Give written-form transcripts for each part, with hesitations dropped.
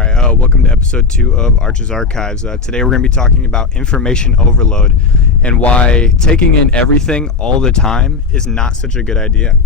Alright, welcome to episode 2 of Archer's Archives. Today we're going to be talking about information overload and why taking in everything all the time is not such a good idea.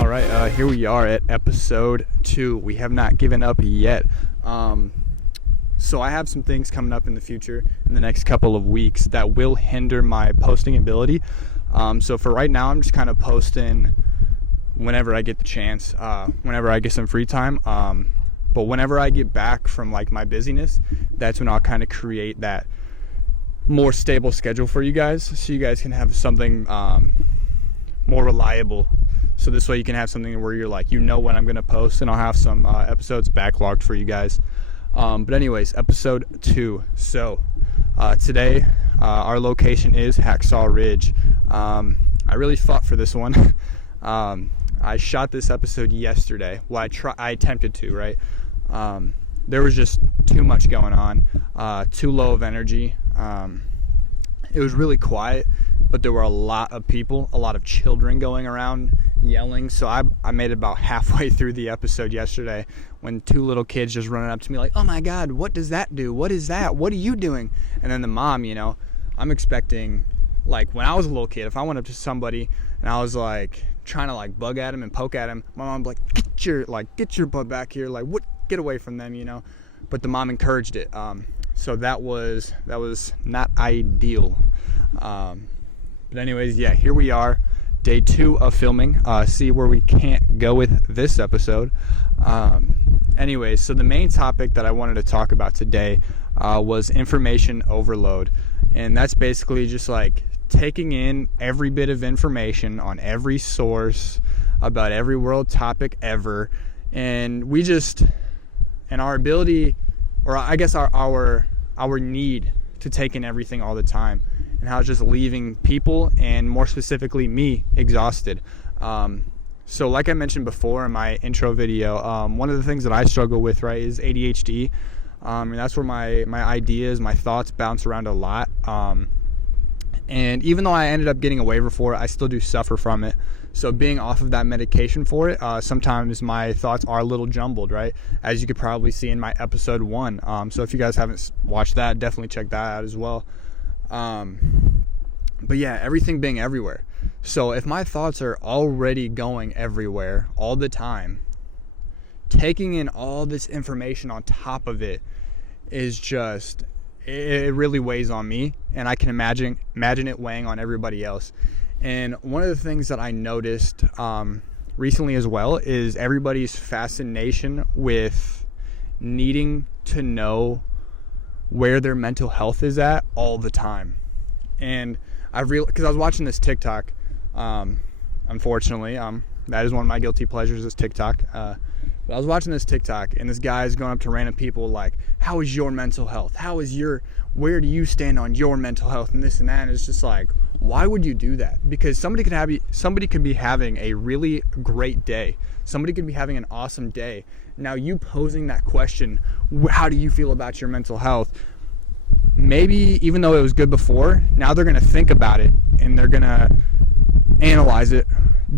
Alright, here we are at episode 2. We have not given up yet. So I have some things coming up in the future in the next couple of weeks that will hinder my posting ability. So for right now, I'm just kind of posting whenever I get the chance, whenever I get some free time. But whenever I get back from like my busyness, that's when I'll kind of create that more stable schedule for you guys, so you guys can have something more reliable. So this way you can have something where you're like, you know when I'm going to post, and I'll have some episodes backlogged for you guys. But anyways, episode 2. So today our location is Hacksaw Ridge. I really fought for this one. I shot this episode yesterday. Well, I attempted to, right? There was just too much going on, too low of energy. It was really quiet, but there were a lot of people, a lot of children going around yelling. So I made it about halfway through the episode yesterday when 2 little kids just running up to me like, "Oh my God, what does that do? What is that? What are you doing?" And then the mom, I'm expecting, like when I was a little kid, if I went up to somebody and I was like trying to like bug at him and poke at him, my mom would be like, get your butt back here, like get away from them, But the mom encouraged it. So that was not ideal. But anyways, yeah, here we are, day 2 of filming. See where we can't go with this episode. Anyways, so the main topic that I wanted to talk about today was information overload. And that's basically just like taking in every bit of information on every source about every world topic ever. And our ability, or I guess our need to take in everything all the time, and how it's just leaving people, and more specifically me, exhausted. So like I mentioned before in my intro video, one of the things that I struggle with, right, is ADHD. And that's where my ideas, my thoughts bounce around a lot. And even though I ended up getting a waiver for it, I still do suffer from it. So being off of that medication for it, sometimes my thoughts are a little jumbled, right? As you could probably see in my episode 1. So if you guys haven't watched that, definitely check that out as well. But yeah, everything being everywhere. So if my thoughts are already going everywhere all the time, taking in all this information on top of it is just, it really weighs on me, and I can imagine it weighing on everybody else. And one of the things that I noticed recently as well is everybody's fascination with needing to know where their mental health is at all the time. And because I was watching this TikTok, unfortunately, that is one of my guilty pleasures, is TikTok. But I was watching this TikTok, and this guy is going up to random people like, "How is your mental health? Where do you stand on your mental health?" and this and that. And it's just like, why would you do that? Because somebody could be having a really great day. Somebody could be having an awesome day. Now you posing that question, how do you feel about your mental health? Maybe even though it was good before, now they're going to think about it, and they're going to analyze it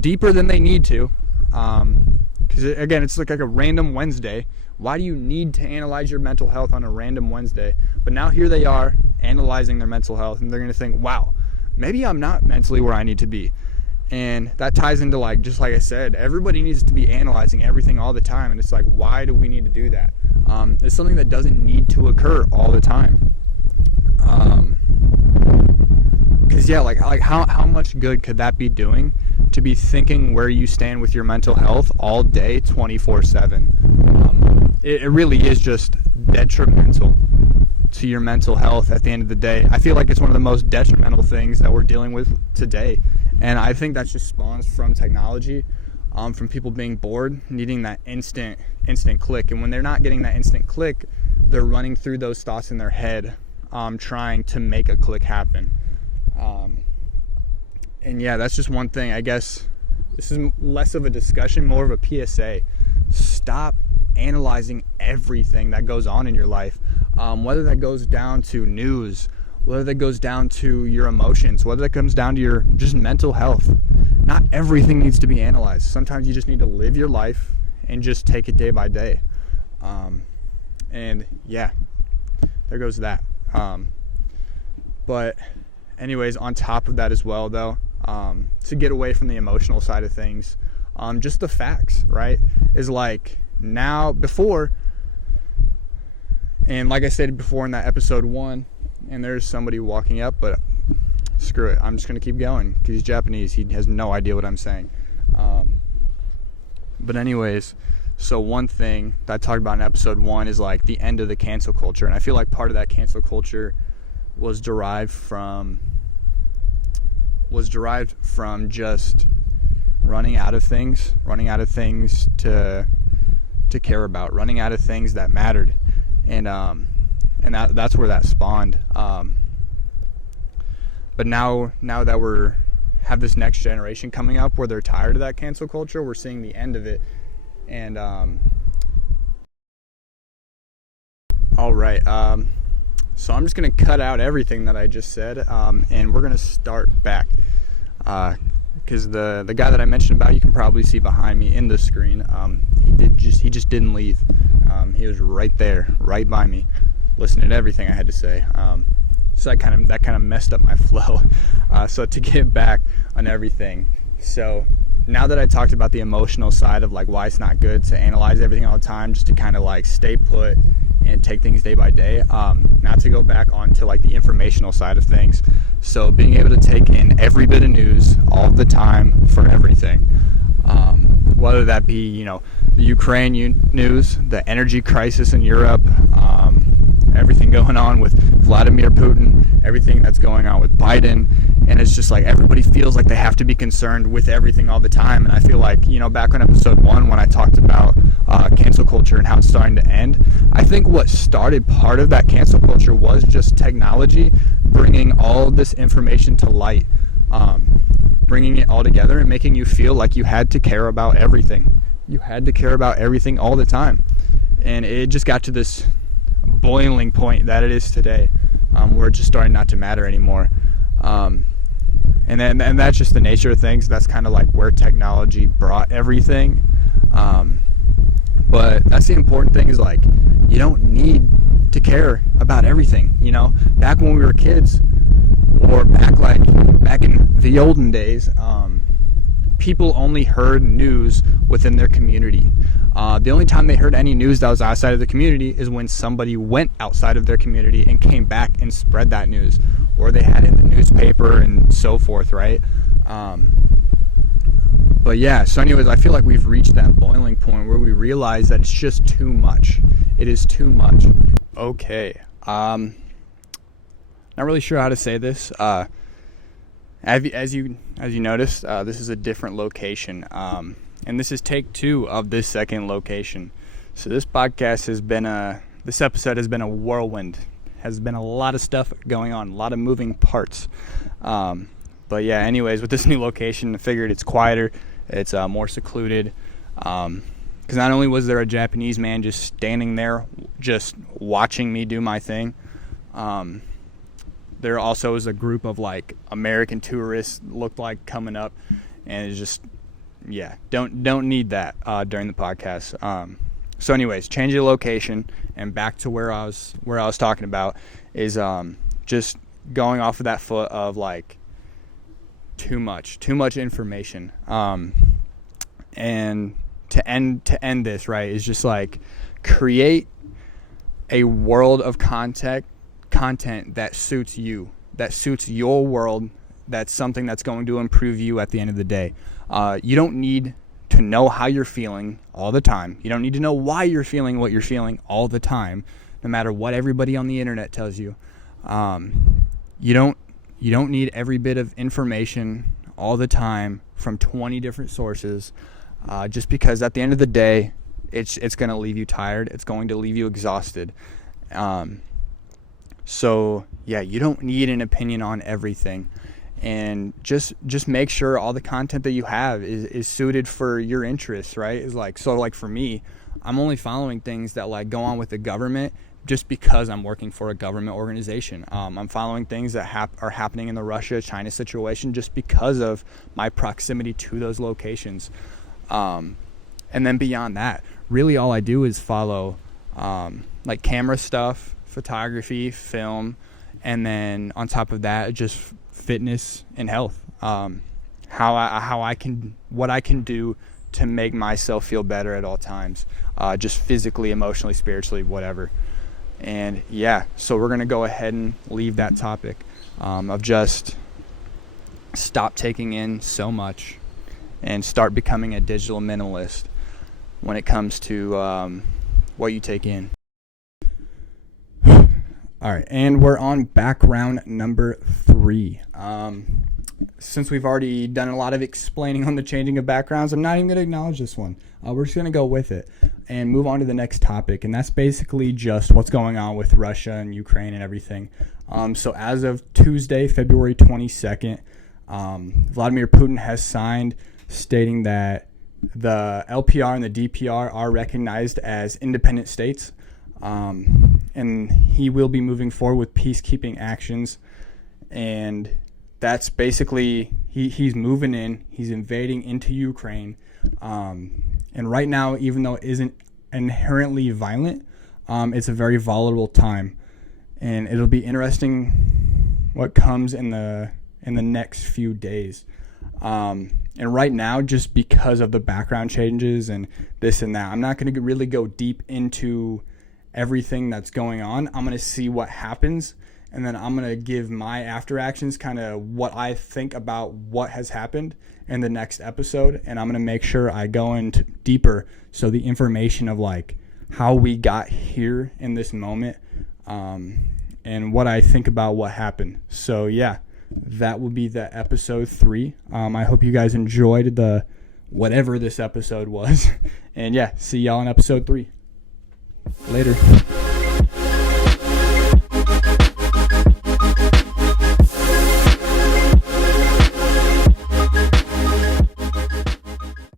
deeper than they need to. Because again, it's like a random Wednesday. Why do you need to analyze your mental health on a random Wednesday? But now here they are analyzing their mental health, and they're going to think, wow, maybe I'm not mentally where I need to be. And that ties into, like, just like I said, everybody needs to be analyzing everything all the time. And it's like, why do we need to do that? It's something that doesn't need to occur all the time. Because yeah, like how much good could that be doing, to be thinking where you stand with your mental health all day, 24/7? It really is just detrimental to your mental health at the end of the day. I feel like it's one of the most detrimental things that we're dealing with today. And I think that just spawns from technology, from people being bored, needing that instant click. And when they're not getting that instant click, they're running through those thoughts in their head, trying to make a click happen. And yeah, that's just one thing. I guess this is less of a discussion, more of a PSA. Stop analyzing everything that goes on in your life, whether that goes down to news, whether that goes down to your emotions, whether that comes down to your just mental health. not everything needs to be analyzed. Sometimes you just need to live your life and just take it day by day. And yeah, there goes that. But anyways, on top of that as well, though, to get away from the emotional side of things, just the facts, right? Is like now, before, and like I said before in that episode 1, and there's somebody walking up, but screw it, I'm just going to keep going because he's Japanese. He has no idea what I'm saying. But anyways, so one thing that I talked about in episode 1 is like the end of the cancel culture. And I feel like part of that cancel culture was derived from just running out of things to care about, running out of things that mattered. And that's where that spawned. But now that we have this next generation coming up where they're tired of that cancel culture, we're seeing the end of it. And all right, so I'm just gonna cut out everything that I just said, and we're gonna start back, because the guy that I mentioned about, you can probably see behind me in the screen, he just didn't leave. He was right there, right by me, listening to everything I had to say. So that kind of messed up my flow. So to get back on everything, so now that I talked about the emotional side of like why it's not good to analyze everything all the time, just to kind of like stay put and take things day by day, now to go back onto like the informational side of things. So being able to take in every bit of news all the time for everything, whether that be the Ukraine news, the energy crisis in Europe, everything going on with Vladimir Putin, everything that's going on with Biden. And it's just like everybody feels like they have to be concerned with everything all the time. And I feel like, back on episode 1 when I talked about cancel culture and how it's starting to end, I think what started part of that cancel culture was just technology bringing all this information to light, bringing it all together and making you feel like you had to care about everything. You had to care about everything all the time. And it just got to this boiling point that it is today, where it's just starting not to matter anymore. And that's just the nature of things. That's kind of like where technology brought everything. But that's the important thing, is like, you don't need to care about everything. Back when we were kids, or back in the olden days, people only heard news within their community. The only time they heard any news that was outside of the community is when somebody went outside of their community and came back and spread that news, or they had it in the newspaper and so forth, right? But yeah, so anyways, I feel like we've reached that boiling point where we realize that it's just too much. It is too much. Okay. Not really sure how to say this. As you noticed, this is a different location. And this is take 2 of this second location. So this podcast this episode has been a whirlwind. Has been a lot of stuff going on, a lot of moving parts. But yeah, anyways, with this new location, I figured it's quieter, it's more secluded. Because not only was there a Japanese man just standing there, just watching me do my thing, there also was a group of like American tourists looked like coming up, and it's just, yeah, don't need that during the podcast. So anyways, change the location and back to where I was talking about is just going off of that foot of like too much information. And to end this, right, is just like create a world of content that suits you, that suits your world, that's something that's going to improve you at the end of the day. You don't need to know how you're feeling all the time. You don't need to know why you're feeling what you're feeling all the time, no matter what everybody on the internet tells you. You don't need every bit of information all the time from 20 different sources, just because at the end of the day, it's going to leave you tired. It's going to leave you exhausted. So yeah, you don't need an opinion on everything. And just make sure all the content that you have is suited for your interests, right? Is like, so like for me, I'm only following things that like go on with the government just because I'm working for a government organization. I'm following things that are happening in the Russia-China situation just because of my proximity to those locations. And then beyond that, really all I do is follow like camera stuff, photography, film, and then on top of that, just fitness and health. What I can do to make myself feel better at all times, just physically, emotionally, spiritually, whatever. And yeah, so we're gonna go ahead and leave that topic of just stop taking in so much and start becoming a digital minimalist when it comes to what you take in. All right, and we're on background number 3. Since we've already done a lot of explaining on the changing of backgrounds, I'm not even going to acknowledge this one. We're just going to go with it and move on to the next topic, and that's basically just what's going on with Russia and Ukraine and everything. So as of Tuesday, February 22nd, Vladimir Putin has signed stating that the LPR and the DPR are recognized as independent states, and he will be moving forward with peacekeeping actions. And that's basically, he's moving in, he's invading into Ukraine. And right now, even though it isn't inherently violent, it's a very volatile time. And it'll be interesting what comes in the next few days. And right now, just because of the background changes and this and that, I'm not going to really go deep into everything that's going on. I'm going to see what happens, and then I'm going to give my after actions, kind of what I think about what has happened in the next episode, and I'm going to make sure I go into deeper, so the information of like how we got here in this moment, and what I think about what happened. So yeah, that will be the episode 3. I hope you guys enjoyed the whatever this episode was. And yeah, see y'all in episode 3. Later.